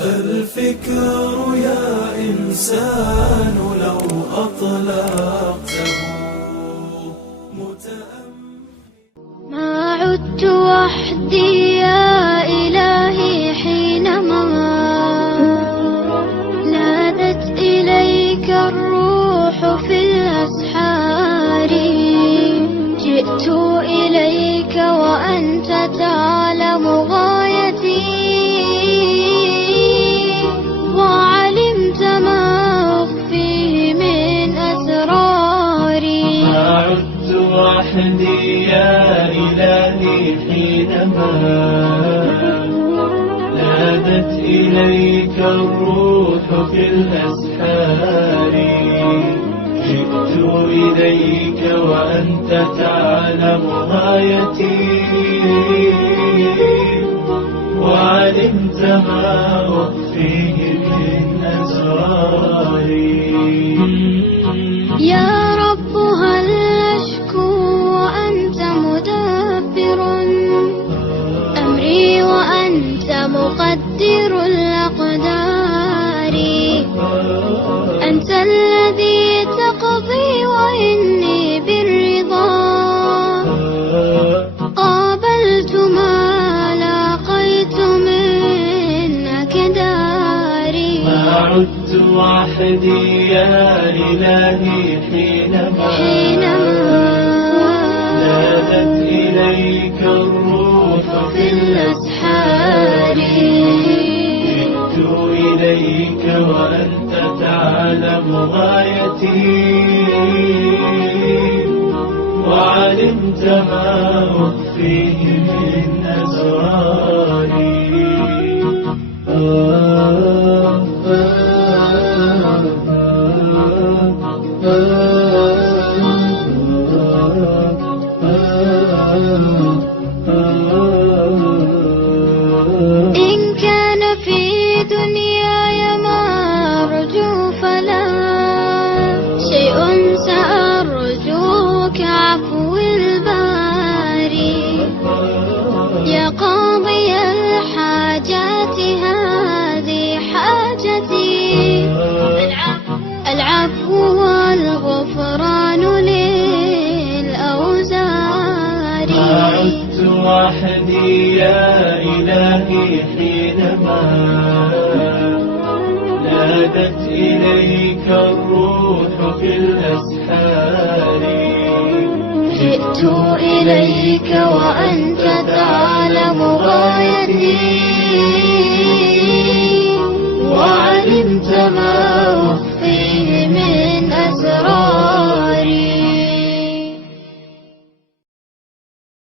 الفكر يا إنسان لو أطلقته ما عدت وحدي يا إلهي حينما نادت إليك الروح في الأسحار. جئت إليك وأنت تعلم غايتي، وعلمت ما أخفيه من أسراري. ما عدت وحدي يا إلهي حينما نادت إليك الروح في الأسحار. جئت إليك وأنت تعلم غايتي، وعلمت ما أخفيه من أسراري. يا رب هل أشكو وأنت مدبر أمري، وأنت مقدر الأقدار. أنت الذي تقضي وإني بالرضا قابلت ما لاقيت من أكداري. ما عدت وحدي يا إلهي حينما نادت إليك الروح في الأسحار. جئت إليك وأنت تعلم غايتي، وعلمت ما أخفيه من أسراري. إن كان في دنياي ما أرجو فلا شيء سأرجوك عفو الباري. يا قاضي الحاجات هذه حاجتي، العفو والغفران للأوزار. ما عدت وحدي يا إلهي حينما نادت إليك الروح في الأسحار. جئت إليك وأنت تعلم غايتي،